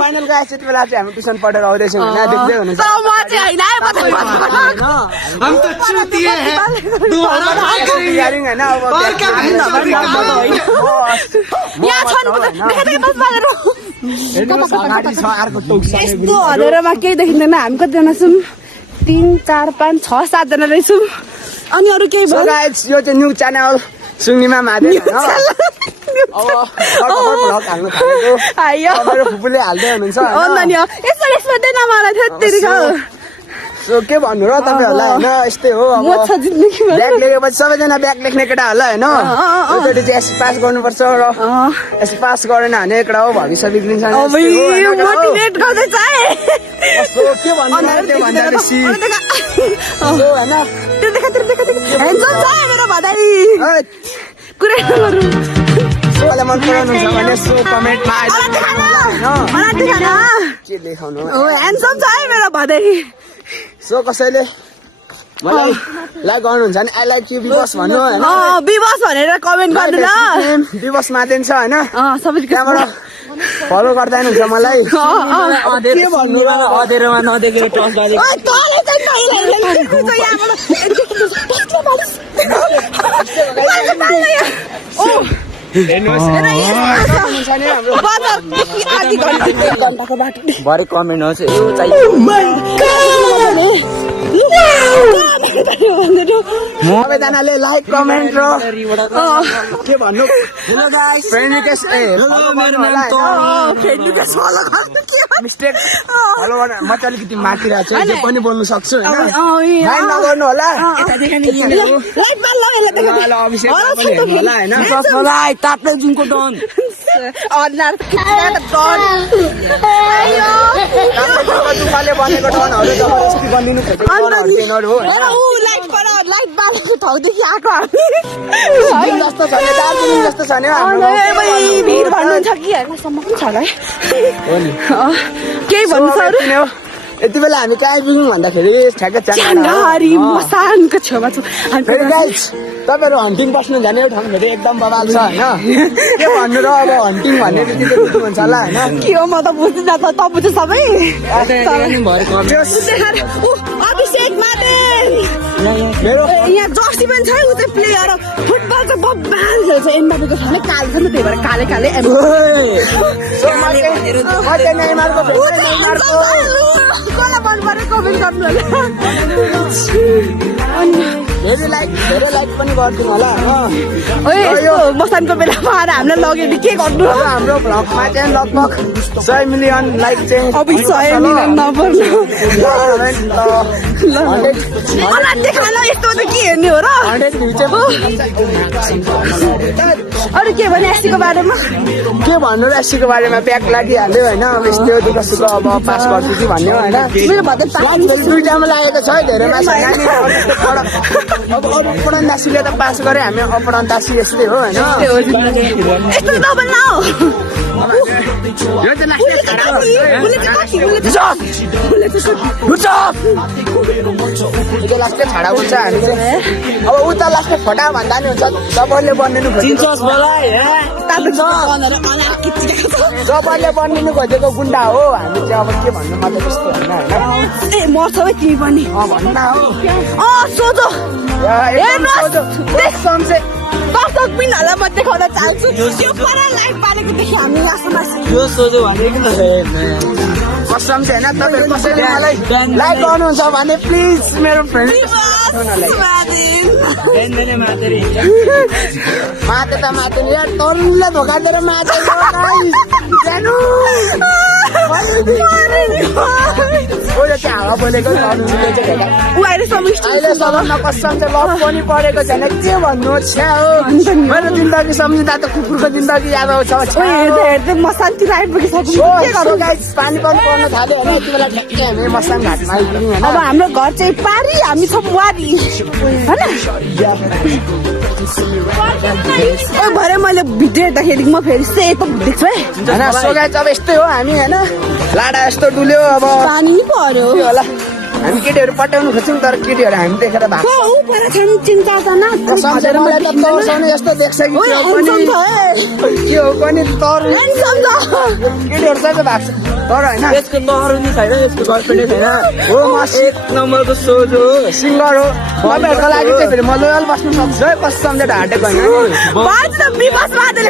Final guys यति बेला चाहिँ हामी ट्युसन पढेर आउँदैछौँ हैन देख्दै हुनुहुन्छ तर म चाहिँ हैन हम तो चूतिए हैं दोबारा यारिङ हैन अब यहाँ छन् देखादेखि बस बालेर अगाडि छ अर्को टोक छ यस्तो हँदेरोमा केही देखिँदैन हामी कतिजना छौँ 3 4 5 6 7 जना रहेछौँ अनि अरू केही भयो गाइस यो चाहिँ न्यू च्यानल सुङ्निमा माधे हैन अब भ्लग हाल्नु थालेको आयो मेरो फुपूले हाल्दै हुनुहुन्छ हो नि यसो रेस्पेक्ट मलाई थेत्तेरी सो के भन्नु र तपाईहरुलाई हैन यस्तै हो अब म छ जिन्दगीमा ब्याक लेखेपछि सबैजना ब्याक लेख्ने केटा होला हैन एकचोटि चाहिँ एससी पास गर्नुपर्छ र एससी पास गरेन भने एकटा हो भविष्य बिग्रिन्छ नि मोटिभेट गर्दै चाहिँ सो के भन्नु त्यो भन्दा बेसी सो हैन त्यो देखा ह्यान्डसम छ मेरो भदाई कुरै नगरौँ सोलाई मन पराउनुहुन्छ भने सो कमेन्टमा मलाई देखान के लेखाउनु ह्यान्डसम छ है मेरो भदाई सो कसैले मलाई लाइक गर्नुहुन्छ भने आई लाइक यु बिबस भन्नु हैन बिबस भनेर कमेन्ट गर्नु न बिबस मादेन छ हैन सबैले त्यहाँबाट फलो गर्दै हुनुहुन्छ मलाई के भन्नु र अधेरोमा नदेखेर टस बाजेको भरे कमेन्ट आउँछ यो चाहियो सबैजनाले लाइक कमेन्ट र के भन्नु hello guys friend request mistake hello म चाहिँ अलिकति माथिरहेको छु जे पनि बोल्नु सक्छु हैन लाइक नगर्नु होला अभिषेक होला हैन सबलाई ताप्ले जुनको डन दुःखले बनेको टनहरू जबरजस्ती गरिदिनु खोजेको हो ठाउँदेखि आएको जस्तो छ नि दार्जिलिङ जस्तो छ नि भिड भन्नुहुन्छ कि हेर्नसम्म पनि छ होला है केही भन्नु छ अरू यति बेला हामी कहाँ आइपुग्यौँ भन्दाखेरि ठ्याक्कै च्याङ्गाहारी मसानको छेउमा छु फेरि गाइस तपाईँहरू हन्टिङ बस्नु जाने ठाउँ फेरि एकदम बवाल छ होइन के भन्नु र अब हन्टिङ भन्ने बित्तिकै बुझ्नुहुन्छ होला होइन के हो म त बुझ्दिनँ त बुझ्छ सबै अभिषेक मादेन यहाँ जर्सी पनि छ उ चाहिँ प्लेयर फुटबल चाहिँ बब्बाल खेल्छ एम्बापेको छैन कालो छ नि त्यही भएर काले काले कसलाई मन पऱ्यो कमेन्ट गर्नु धेरै लाइक पनि गरिदिनु होला यो मसानको बेलामा आएर हामीलाई लग्यो भने के गर्नु हाम्रो भ्लगमा चाहिँ लगभग 100 मिलियन लाइक चाहिँ अब 100 मिलियन नपर्नु मलाई देखान यस्तो त के हेर्ने हो र 100 भ्यू चाहिँ अरू के भने एससीको बारेमा के भन्नु र एससीको बारेमा ब्याक लागिहाल्यो होइन अब यस्तो दुःख सुख अब पास गर्छु कि भन्ने होइन मेरो भदै दुईटामा लागेको छ धेरै मान्छे अब अरू पढन्दासीले त पास गरे हामी अपढन्दासी यस्तै हो होइन यस्तो नबोल्न यो चाहिँ लास्टै छाडा हुन्छ हामी चाहिँ अब उता लास्टै फटा भन्दा नि हुन्छ जबरले बनिनु जबरले बनिनु खोजेको गुन्डा हो हामी चाहिँ अब के भन्नु मतलब त्यस्तो होइन ए म सबै तिमी पनि भन्न हो सोझो दर्शक पिनहरूलाई म देखाउन चाहन्छु त्यो पर लाइट पालेको देखि हामी लास्टमा यो सोझो भनेको त कसम चाहिँ होइन तपाईँहरू कसैले मलाई लाइक गर्नुहुन्छ भने प्लिज मेरो फ्रेन्ड माते त माते यार तल्लो धोका दिएर मातेको हावा बोलेको अहिलेसम्म कसम चाहिँ लभ पनि परेको छैन के भन्नु छ्या हो मेरो जिन्दगी सम्झिँदा त कुकुरको जिन्दगी याद आउँछ हेर्दै मसानतिर आइपुगिसक्यो पानी पनि पर्न थाल्यो होइन यति बेला ठ्याक्कै हामी मसान घाटमा आइपुग्यौँ होइन अब हाम्रो घर चाहिँ पारी हामी छौँ वारी होइन भरे मैले भिडियो हेर्दाखेरि म फेरि सेतो देख्छु है होइन सोगाइ अब यस्तै हो हामी होइन लाडा यस्तो डुल्यो अब पानी पर्यो होला हामी केटीहरू पट्याउनु खोज्छौँ तर केटीहरू हामी देखेर भाग्छ ऊ पर छन् चिन्ताजना कसमले मलाई त तर्साउने जस्तो देख्छ कि के हो पनि के हो पनि तर केटीहरू चाहिँ भाग्छ तर होइन यसको लहरो नि छैन यसको गर्लफ्रेन्डै छैन हो म एक नम्बरको सोझो हो सिङ्गर हो तपाईँहरूको लागि चाहिँ फेरि म लोयल बस्नु सक्छु है कसमले ढाँटेको होइन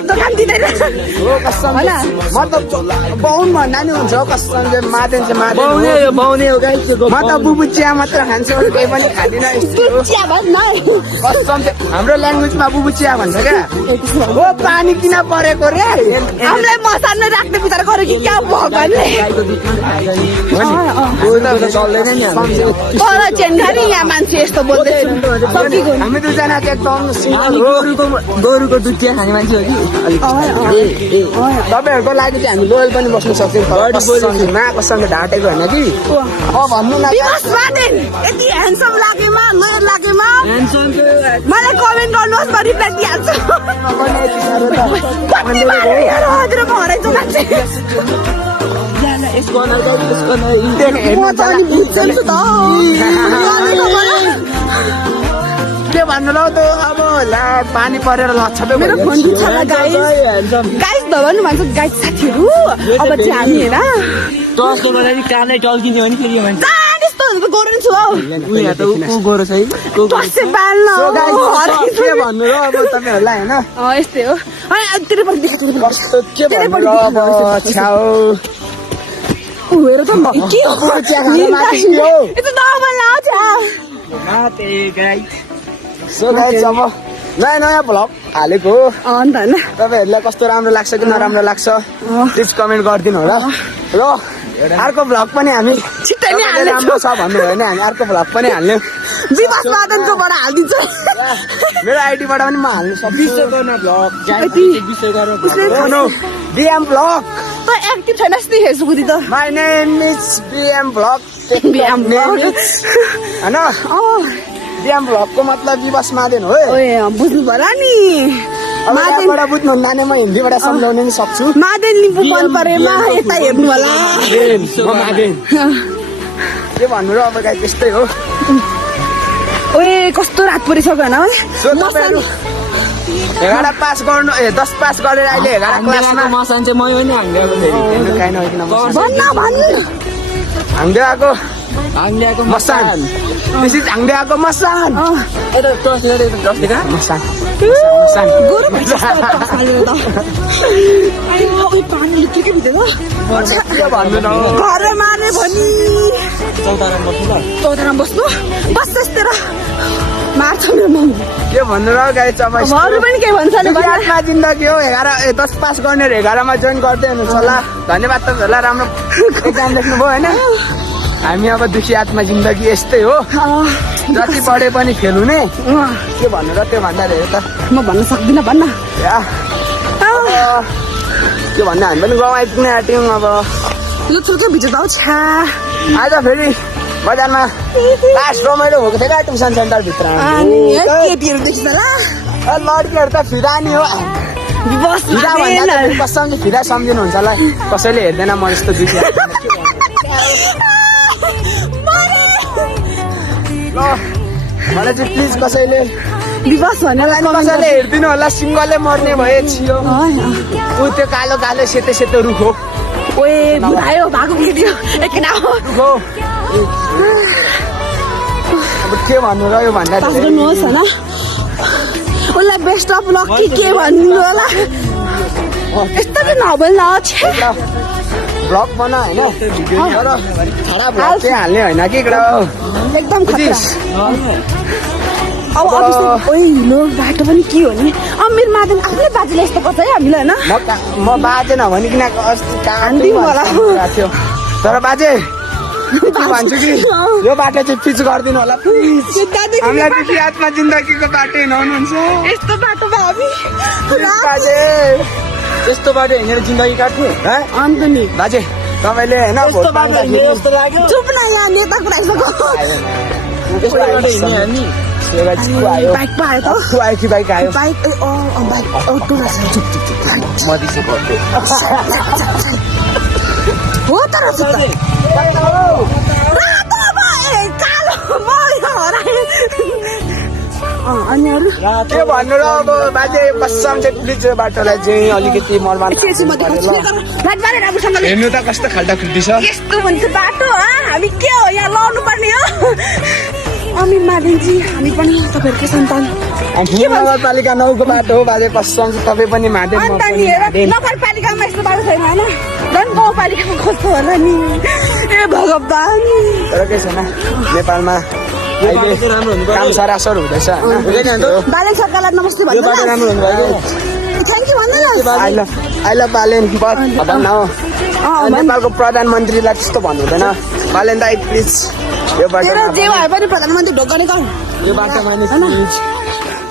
दोकान दिँदैन हो कसम म त बाहुन भन्दा नि हुन्छ हो कसमले मादेन चाहिँ मादेन बाउने हो। हो बाउने हो गाइस यो म त बुबु चिया मात्र खान्छु अरू केही पनि खाँदिनँ यस्तो हो। चिया भन् न कसम चाहिँ हाम्रो ल्याङ्ग्वेजमा बुबु चिया भन्छ क्या हो पानी किन परेको रे हामीलाई मसान राख्ने विचार गरे कि क्या भगवान्ले गाईको दुधमा पनि खाइन्छ नि। चल्दैन नि हाम्रो। पर चेन्खानी यहाँ मान्छे यस्तो बोल्दैछु सकिगयो नि। हामी दुईजना चाहिँ एकदम सिङ्गल हामी हो गोरुको दुध चिया खाने मान्छे हो कि अलिक ए तपाईँहरूको लागि चाहिँ हामी लोयल पनि बस्नु सक्छौँ कसमले ढाँटेको होइन कि भन्नु न विवास मादेन यति ह्यान्डसम लागेमा लोयर लागेमा ह्यान्डसमको मलाई कमेन्ट गर्नुहोस् म रिप्लाई दिइहाल्छु कति बार हेर हजुर म हराइछु मान्छे यसको अनुहार गाइस यसको अनुहार म त अनि बुझ्छु नि त के भन्नु ल त अब ला पानी परेर लच्छपे मेरो फोन दुख्छ गाइस गाइस भन्न भन्छ गाइस साथीहरू अब चाहिँ हामी हेर टसले गर्दाखेरि कानै टल्किने हो नि फेरि यो मान्छे त्यस्तो गरौँ छु हौ ऊ यहाँ त ऊ गोरो छ है टस्से बाल्न के भन्नु र अब तपाईँहरूलाई होइन यस्तै हो अनि तिरपट्टि देख कस्तो के भन्नु र अब छ्याउ ऊ हेर त म के हो चिया खानु माथि हो यस्तो नर्मल लाउँछ माते गाइस सो गाइस अब नयाँ नयाँ भ्लग हालेको हो अन्त होइन तपाईँहरूलाई कस्तो राम्रो लाग्छ कि नराम्रो लाग्छ प्लिज कमेन्ट गरिदिनु होला र अर्को भ्लग पनि हामी छिट्टै नै तपाईँले राम्रो छ भन्नुभयो भने हामी अर्को भ्लग पनि हाल्ने विवास मादनकोबाट हालिदिन्छ मेरो आइडीबाट पनि म हाल्नु सक्छु विषय गर्न भ्लग विषय गर्न बिएम भ्लग त एक्टिभ छैन यस्तै फेसबुक त my name is BM vlog BM vlog। होइन बिएम भ्लगको मतलब विवास मादेन हो ओए बुझ्नु पर्यो नि अब यहाँबाट बुझ्नुहुन्न भने म हिन्दीबाट सम्झाउन नि सक्छु मादेन लिम्बू मन परेमा यता हेर्नु होला के भन्नु र अब गाई त्यस्तै हो ओए कस्तो रात परिसक्यो होइन सो तपाईँहरू 11 पास गर्नु 10 पास गरेर अहिले 11 क्लासमा मसान चाहिँ मै पनि हाङ्दै आएको हामीले आएको मसान दिस इज हाङ्दै आएको मसान यता टस लिएर यता टस लिएर मसान गोरु पानी लिकेकै भित्र के भन्नु न घर माने भनी 14 बस्नु ल 14 बस्नु बस त्यस्तेर मार्छ मेरो मम्मी के भन्नु र गाई चमाइ अरू पनि के भन्छ नि आत्मा जिन्दगी हो 10 पास गर्ने 11 मा जोइन गर्दै हुनुहुन्छ होला धन्यवाद तपाईँहरूलाई राम्रो एक्जाम लेख्नुभयो होइन हामी अब दुखी आत्मा जिन्दगी यस्तै हो जति पढे पनि फेल हुने के भन्नु र त्यो भन्दा धेरै त म भन्न सक्दिनँ भन्न या, के भन्नु हामी पनि गाउँ आइपुग्ने आँट्यौँ अब लुचुकै भित्र त छ्या आज फेरि बजारमा लास्ट रमाइलो भएको थियो क्या ट्युसन सेन्टरभित्र अनि केटीहरू देखिन्छ ल लड्कीहरू त फिरा नि हो विवास फिरा भन्दा त कसैले फिरा सम्झिनुहुन्छ होला कसैले हेर्दैन म यस्तो दुखी ल मलाई चाहिँ प्लिज कसैले विवास भनेर कसैले हेरिदिनु होला सिङ्गलै मर्ने भए छियो ऊ त्यो कालो कालो सेतो सेतो रुख हो ओए बुढायो भएको केटी हो एकैन हो रुख हो अब के भन्नु र यो भन्दा पास गर्नुहोस् होइन उसलाई बेस्ट अफ लक के भन्नु होला यस्तो चाहिँ नबोल्न छे भ्लग बना होइन तर खराब भ्लग चाहिँ हाल्ने होइन कि एउटा एकदम खतरा बुझिस् अब अभिषेक ओइ लो बाटो पनि के हो नि अब मेरो मादन आफ्नै बाजेले यस्तो गर्छ है हामीलाई होइन म बाजे नभनिकन हान्दिउँ होला। थियो तर बाजे के भन्छु कि यो बाटो चाहिँ पिच गरिदिनु होला प्लिज हामीलाई दुखी आत्मा जिन्दगीको बाटो हिँडाउनुहुन्छ यस्तो बाटोमा हामी बाजे यस्तो बाटो हिँडेर जिन्दगी काट्नु अन्त नि बाजे तपाईँले होइन भोट पाउँदाखेरि चुप न यहाँ नेता कुराइसक्यो यस्तो बाटो हिँड्ने हामी आयो बाइक पो आयो त तँ आयो कि बाइक आयो बाइक बाइक अटो मधिसेको हो तर अनि अरू के भन्नु र अब बाजे कसम चाहिँ प्लिज यो बाटोलाई चाहिँ अलिकति मर्मार राम्रोसँगले हेर्नु त कस्तो खाल्टा खुल्टी छ यस्तो भन्छ बाटो हामी के हो यहाँ लड्नु पर्ने हो अमिर मादेनजी हामी पनि तपाईँहरूकै सन्तान नगरपालिका 9 को बाटो हो बाजे कसम चाहिँ तपाईँ पनि महादेव अन्त नि हेर नगरपालिकामा यस्तो बाटो छैन होइन झन् गाउँपालिकामा कस्तो होला नि ए भगवान् तर के छैन नेपालमा अहिले काम सरासर हुँदैछ बालेन सरकारलाई नमस्ते भन्नु थ्याङ्क यू भन्नु न आई लभ बालेन भन्न हो नेपालको प्रधानमन्त्रीलाई त्यस्तो भन्नु हुँदैन बालेन दाइ प्लिज यो तेरो जे भए पनि प्रधानमन्त्री ढोका गर यो बाटोमा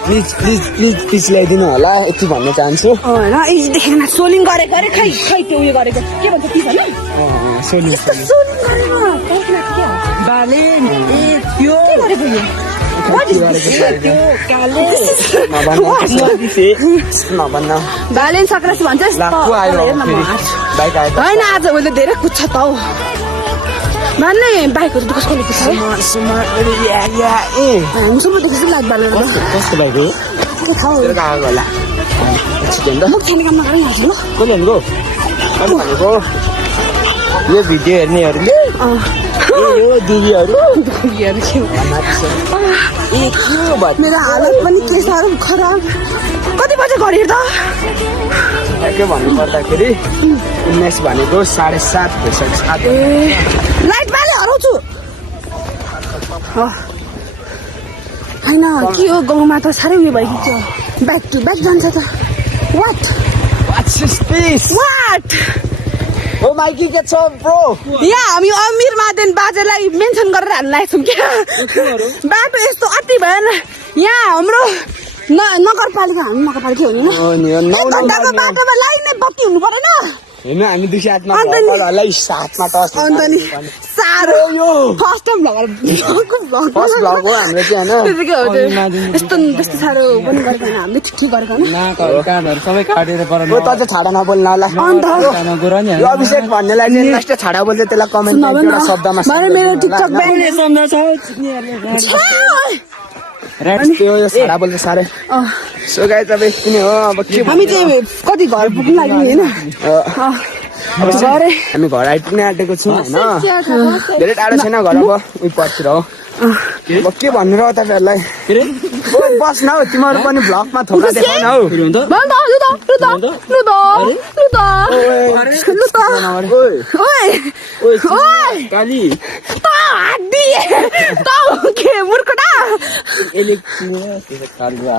प्लिज प्लिज प्लिज प्लिज ल्याइदिनु होला यति भन्न चाहन्छु होइन यी देखेन सोलिङ गरेको अरे खै खै त्यो उयो गरेको के भन्छ ती भन सोनी सोलिङ गरेको बालेन ए त्यो के गरेको यो नभन्न बालेन सक्रासी भन्छ बाइक आयो होइन आज मैले धेरै कुछ त हौ भन्ने बाइकहरू कसको लिएको छ हामीसम्म देखेको लाइट बालेर कस्तो बाइक हो के थाहा हो होला म खाने काम नगरेँ यहाँ ल कसले भनेको भनेको यो भिडियो हेर्नेहरूले यो दिदीहरू मेरो हालत पनि के साह्रो खराब कति बजे घडी त के भन्नु पर्दाखेरि 19 भनेको 7:30 भइसक्यो ए लाइट बाले हराउँछु होइन के हो गाउँमा त साह्रै उयो भइसक्यो ब्याक टु ब्याक जान्छ त वाट ओ माइकी के छ ब्रो यहाँ हामी अमिर मादेन बाजेलाई मेन्सन गरेर हाल्न लागेको छौँ क्या बाटो यस्तो अति भएन यहाँ हाम्रो नगरपालिका हामी नगरपालिका हुने एक घन्टाको बाटोमा लाइन नै बत्ती हुनु परेन होइन हामी दुई हातमा अन्त नि साथमा टस अन्त नि साह्रो यो फर्स्ट टाइम फर्स्ट भ्लग हो हाम्रो चाहिँ होइन यस्तो त्यस्तो साह्रो पनि गरेको होइन हामीले ठिक गरेको होइन काँधहरू सबै काटेर पर त चाहिँ छाडा नबोल्न होला अन्त यो अभिषेक भन्नेलाई चाहिँ लास्ट छाडा बोल्छ त्यसलाई कमेन्ट एउटा शब्दमा मेरो टिकटक ब्यान त्यो यो छाडा बोल्छ साह्रै सो गाइस अब यति नै हो अब के हामी चाहिँ कति घर पुग्नु लागि होइन हामी घर आइपुग्न आँटेको छौँ होइन धेरै टाढो छैन घर अब उयो पछिर हो अब के भन्नु र तपाईँहरूलाई बस न हौ तिमीहरू पनि भ्लगमा थोका देखाउन हौ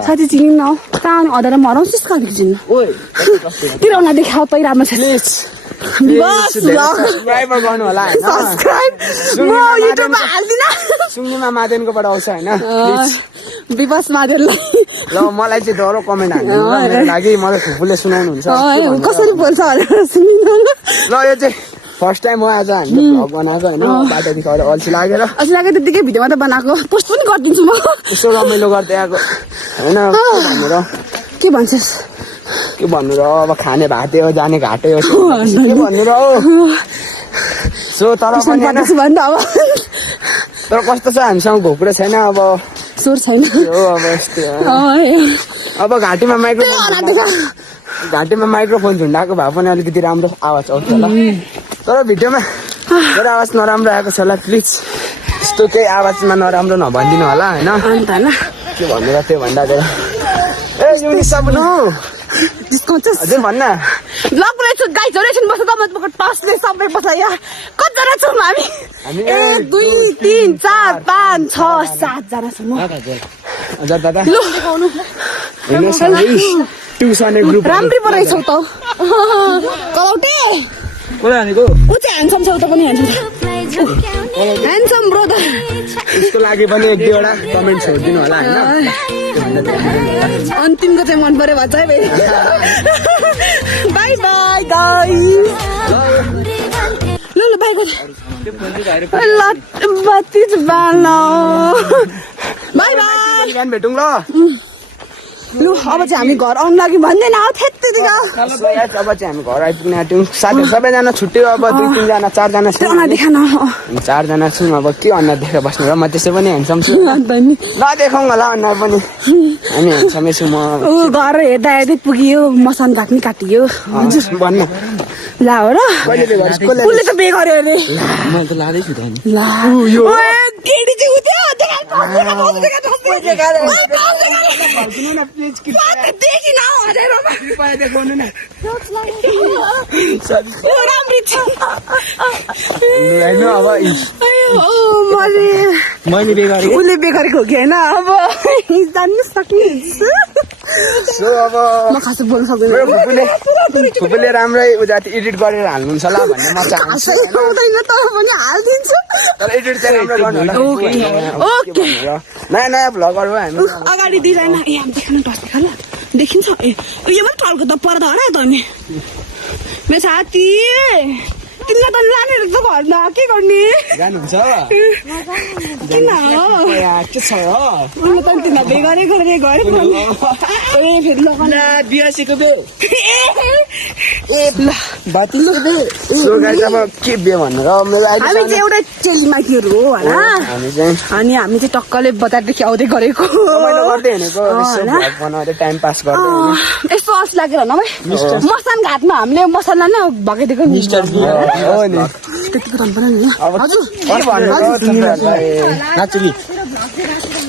साथी चिन्नु न कहाँ अधार मराउँछस् कहाँदेखि चिन्नु तिरौना देखाऊ पहिरामा छ सब्सक्राइबर गर्नु होला सुङ्गीमा मादेनकोबाट आउँछ होइन विवास मादेनलाई ल मलाई चाहिँ डह्रो कमेन्ट हाल्नु मेरो लागि मलाई फुपूले सुनाउनुहुन्छ कसरी बोल्छ ल यो चाहिँ फर्स्ट टाइम हो आज हामीले भ्लग बनाएको होइन बाटोदेखि अल्छी लागेर अल्छी लाग्यो त्यतिकै भिडियोमा त बनाएको पोस्ट पनि गरिदिन्छु म यसो रमाइलो गर्दै आएको होइन के भन्छस् के भन्नु र अब खाने भातै हो जाने घाटै हो के भन्नु र हो सो तर पनि तर कस्तो छ हामीसँग घोप्रो छैन अब स्वर छैन हो अब यस्तै अब घाँटीमा माइक्रोफोन झुन्डाएको भए पनि अलिकति राम्रो आवाज आउँछ होला तर भिडियोमा मेरो आवाज नराम्रो आएको छ होला प्लिज यस्तो केही आवाजमा नराम्रो नभनिदिनु होला होइन के भन्नु र त्यो भन्दा धेरै ए युनि सबनु हजुर भन्न ब्लग रहेछ गाइजहरू एकछिन बस्छ त म टसले सबै बस्छ यहाँ कतिजना छौँ हामी 1 2 3 4 5 6 7 जना छौँ हजुर दादा ट्युसने ग्रुप राम्रै पो रहेछौ त कलौटे कसले हानेको ऊ चाहिँ ह्यान्डसम छ उता पनि ह्यान्डसम ब्रदर यसको लागि पनि एक दुईवटा कमेन्ट छोडिदिनु होला होइन अन्तिमको चाहिँ मन पर्यो भन्छ है बाई बाई गाइस ल बाई ल बत्ती बाल्न बाई बाई बिहान भेटौँ ल लु अब चाहिँ हामी घर आउनु लागि भन्दैन हो त्यतिका So guys, अब चाहिँ हामी घर आइपुग्न आँट्यौँ साथीहरू सबैजना छुट्टियो अब 2-3 जना 4 जना त्यो अनुहार देखा न 4 जना छौँ अब के अनुहार देखेर बस्ने र म त्यसै पनि ह्यान्डसम छु नदेखाउँ होला अनुहार पनि हामी ह्यान्डसमै छु म ऊ घर हेर्दा हेर्दै पुगियो मसान काट्ने काटियो भन्नु ला हो र कहिले उसले त बे गर्यो अरे मैले त लाँदैछु त नि ला केडी चाहिँ उठ्यो देखिन हजारमा देखाउनु न राम्री छ अब मैले बे गरेँ उसले बेगरेको हो कि होइन अब जान्नु सक्ने सो अब म खास बोल्न सक्दैन मेरो फुपूले राम्रै उजाति एडिट गरेर हाल्नुहुन्छ होला भन्ने म चाहन्छु आउँदैन तर पनि हालिदिन्छु तर एडिट चाहिँ राम्रो गर्नु होला ओके नयाँ नयाँ भ्लगर हो हामी अगाडि डिजाइन ए हामी देख्नु टस देखा ल देखिन्छ ए यो पनि टलको त पर्दा हरायो त अनि मेरो साथी तिमीलाई त लाने रहेछ घरमा के गर्ने जानुहुन्छ किन के छ उसले त तिमीलाई बे गरेको रे गरे ए फेरि लगाउन बिहासीको बे ल बातीको बे सो गाइस अब के बे भनेर मेरो हामी चाहिँ एउटा चेलीमाइतीहरू हो होइन हामी चाहिँ अनि हामी चाहिँ टक्कले बजारदेखि आउँदै गरेको रमाइलो गर्दै हिँडेको यसो भ्लग बनाउँदै टाइम पास गर्दै हिँड्ने। यस्तो अस लागेर न भाइ मसान घाटमा हामीले मसला नै भगाइदिएको नि हो नि त्यतिको रन पनि नि अब हजुर के भन्नु र तिमीहरूलाई? नाचुली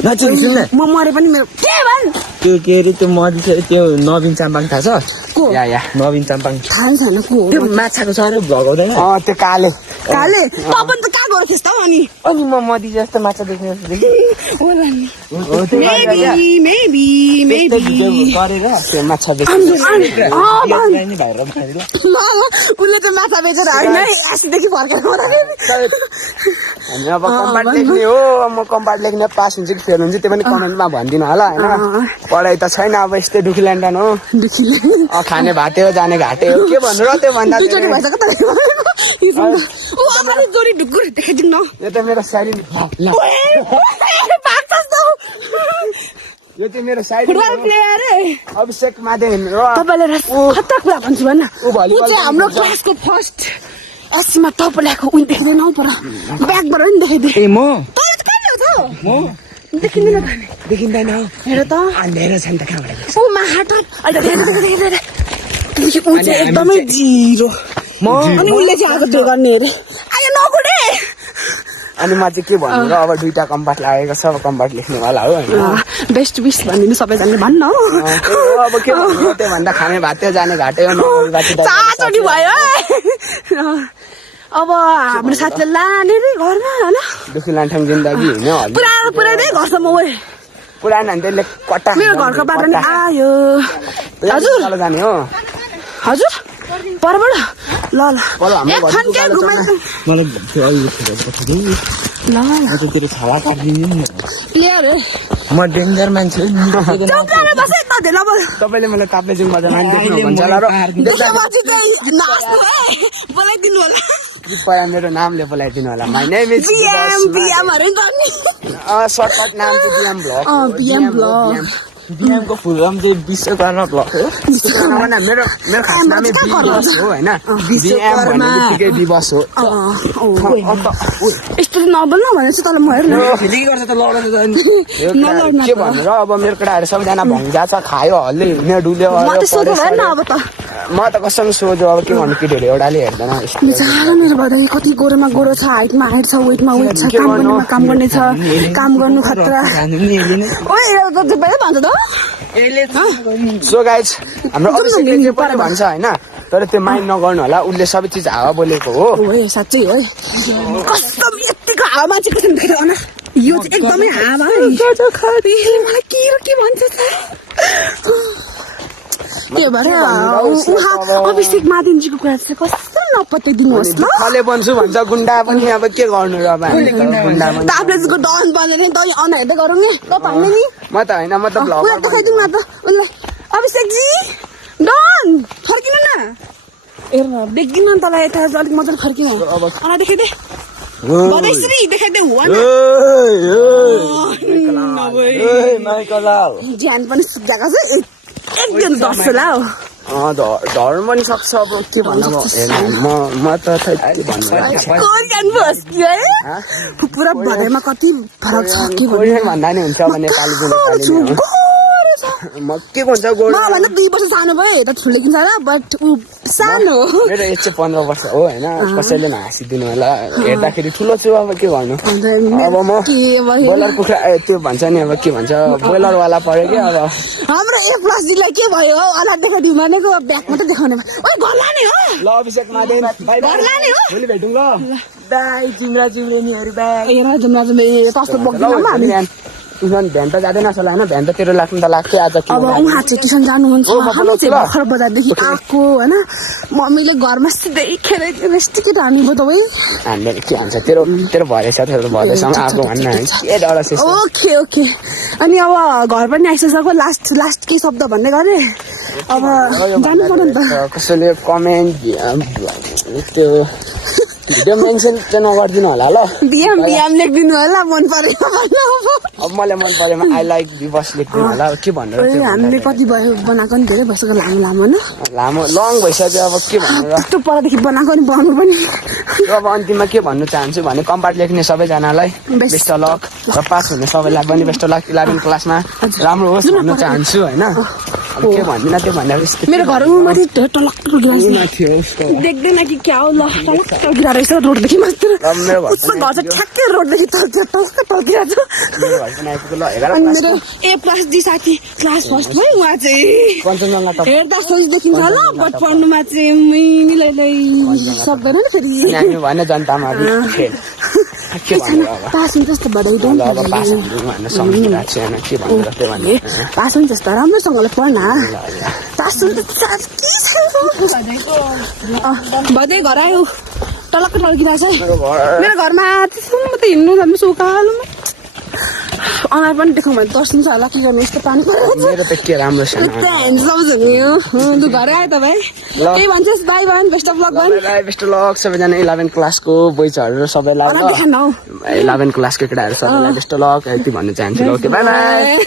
नाचुली सुन न म मरे पनि मेरो के भन् त्यो के अरे त्यो मधि त्यो नवीन चाम्पाङ थाहा छ को या नवीन चाम्पाङ थाहा छैन को त्यो माछाको छ अरे भगाउँदैन त्यो काले काले तपाईँ त कहाँ गएर थिएस् त अनि अनि म मधि जस्तो माछा देख्ने होला नि हो त्यो मेबी गरेर त्यो माछा बेच्छ उसले त माछा बेचेर होइन अस्तिदेखि फर्केर हामी अब कम्पार्ट लेख्ने हो म कम्पार्ट लेख्ने पास हुन्छ कि फेल हुन्छ त्यो पनि कमेन्टमा भनिदिनु होला होइन पढाइ त छैन अब यस्तै दुखी ल्यान्डन हो खाने भाटे हो जाने घाटे हो के भन्नु र त्यो भन्दा जोडी ढुक्कुर देखाइदिनु न यो त मेरो साइली यो चाहिँ मेरो साइली फुटबल प्लेयर अभिषेक मादे र तपाईँलाई खतरा कुरा भन्छु भन्न ऊ भलिबल ऊ चाहिँ हाम्रो क्लासको फर्स्ट एसीमा टप ल्याएको उनी देख्दैन हौ पर ब्यागबाट पनि देखाइदिए ए म तर कहिले हो त म देखिँदैन त देखिँदैन हेर त अँधेरो छ नि त कहाँबाट ऊ माहाट ऊ चाहिँ एकदमै जिरो म अनि उसले चाहिँ आएको त्यो गर्ने अरे आयो नगुडे अनि म चाहिँ के भन्नु र अब 2टा कम्पार्ट लागेको छ अब कम्पार्ट लेख्ने होला हो होइन बेस्ट विस भनिदिनु सबैजनाले भन्न हो अब के भन्नु त्यो भन्दा खाने भाटे जाने घाटे हो चारचोटि भयो अब हाम्रो साथीले लाने रे घरमा होइन दुखी लान्ठाङ जिन्दगी होइन पुरानै घरसम्म ओए पुरानो त्यसले कट्टा मेरो घरको बाटो नि आयो हजुर तल जाने हो हजुर परबाट ल ल पर हाम्रो एकछिन के घुमाइदिनु मलाई त्यो अहिले पठाइदिउ ल म चाहिँ तेरो छाला काटिदिनु नि प्लेयर है म डेन्जर मान्छे हो चौकाले बसे त धेरै अब तपाईँले मलाई ताप्लेजुङ बजार लाइन देख्नु भन्छ होला र त्यसपछि चाहिँ नाच्नु है बोलाइदिनु होला कृपया मेरो नामले बोलाइदिनु होला माइ नेम इज बिएम अरे नि सर्टकट नाम चाहिँ बिएम भ्लग बिएम भ्लग बिएमको फुल नाम चाहिँ विश्वकर्मा ब्लक हो मेरो मेरो खास नामै दिवस हो होइन बिएम भन्ने बित्तिकै दिवस हो यस्तो नबोल्नु भनेपछि तल म हेर्नु फेरि के गर्छ त लड्छ त अनि के भन्नु र अब मेरो केटाहरू सबैजना भङ्जा छ खायो हल्ले हिँड्यो डुल्यो म त सोध्नु भएन अब त म त कसम सोध्यो अब के भन्नु केटीहरू एउटाले हेर्दैन बिचारा मेरो बधाई कति गोरोमा गोरो छ हाइटमा हाइट छ वेटमा वेट छ काम गर्नुमा काम गर्ने छ काम गर्नु खतरा खानु नि हेर्ने ओए तपाईँ भन्छ त सो गाइज हाम्रो अभिषेकले जे पनि भन्छ होइन तर त्यो माइन्ड नगर्नु होला उसले सबै चिज हावा बोलेको हो ओए साँच्चै है कस्तो यतिको हावामा चाहिँ कसरी देख्यो अन यो चाहिँ एकदमै हावा मलाई के भन्छ के भएर अभिषेक मादिनजीको कुरा चाहिँ कस्तो नपत्याइदिनुहोस् ल दुःखले बन्छु भन्छ गुन्डा पनि अब के गर्नु र अब गुन्डा पनि ताप्लेजुको डन बनेर नि तै अन हेर्दै गरौँ नि त भन्ने नि म त होइन म त पुरा भ्लगर देखाइदिउँ न त ल अभिषेकजी डन फर्किनु न हेर्नु देख्दिनँ नि तँलाई यता अलिक मजाले फर्किनु अन देखाइदे बधाई देखाइदेऊ भन ज्यान पनि सुक्दाको छ एकदम दर्छ हौ धर्म पनि सक्छ अब के भन्नु म त खै के भन्नु पुरा भनाइमा कति फरक छ के कोरियन भन्दा नि हुन्छ अब नेपाली म के भन्छ भन्दा 2 वर्ष सानो भयो यता ठुलो किन्छ र बट ऊ सानो मेरो एज चाहिँ 15 वर्ष हो होइन कसैले नहाँसिदिनु होला हेर्दाखेरि ठुलो छु अब के गर्नु अब म बोइलर कुखुरा त्यो भन्छ नि अब के भन्छ बोइलर वाला पर्यो कि अब हाम्रो ए प्लस जीलाई के भयो हो अलग देखाइदिउँ भनेको ब्याक मात्रै देखाउने ओ घर लाने हो ल अभिषेक मादेन बाइ घर लाने हो भोलि भेटौँ ल बाइ जिम्रा जिम्रेनीहरू बाइ हेर जम्मा तस्तो बोक्दिनौँ हामी ट्युसन भ्यान त जाँदैन होला होइन भ्यान त तेरो लाग्नु त लाग्थ्यो आज अब उहाँ चाहिँ ट्युसन जानुहुन्छ हामी चाहिँ भर्खर बजारदेखि आएको होइन मम्मीले घरमा सिधै खेलै टिकट हामी बताउँ हामीले के भन्छ तेरो भरेछ तेरो भरेसँग आएको भन्न के डर छ ओके ओके अनि अब घर पनि आइसकेको लास्ट केही शब्द भन्ने गरेँ अब जानु पर्यो नि त कसैले कमेन्ट त्यो भिडियो मेन्सन चाहिँ नगरिदिनु होला ल डिएम लेखिदिनु होला मन परेन अब मलाई मन परेमा आई लाइक विवास लेखिदिनु होला के भनेर हामीले कति भयो बनाएको नि धेरै भइसक्यो लामो लामो होइन लामो लङ भइसक्यो अब के भनेर यस्तो परदेखि बनाएको नि बनाउनु पनि अब अन्तिममा के भन्नु चाहन्छु भने कम्पार्ट लेख्ने सबैजनालाई बेस्ट अफ लक र पास हुने सबैलाई पनि बेस्ट अफ लक 11 क्लासमा राम्रो होस् भन्न चाहन्छु होइन अब के भन्दिनँ त्यो भन्दा मेरो घरमा माथि टलक देख्दैन कि क्या हो ल टलक रहेछ रोडदेखि मात्र घर चाहिँ ठ्याक्कै रोडदेखि टल्किरहेको मेरो ए प्लस डी साथी क्लास फर्स्ट भयो उहाँ चाहिँ हेर्दा सोच देखिन्छ होला बट पढ्नुमा चाहिँ मिलाई सक्दैन नि फेरि भने जनतामा पास हुन्छ जस्तो बढाइदिउँ पास हुन्छ जस्तो राम्रोसँगले पढ्न पास हुन्छ बधाई घर आयो टलक्क टल्किरहेको छ मेरो घरमा त्यसमा त हिँड्नु जानु उकालोमा अनुहार पनि देखाउँ भने तर्सिन्छ होला के गर्नु यस्तो पानी मेरो त के राम्रो छ तँ घर आयो त भाइ के भन्छस् बाई भन बेस्ट अफ लक भन बेस्ट अफ लक सबैजना 11 क्लासको बोइजहरू सबैलाई 11 क्लासको केटाहरू सबैलाई बेस्ट अफ लक यति भन्न चाहन्छु ओके बाइ बाइ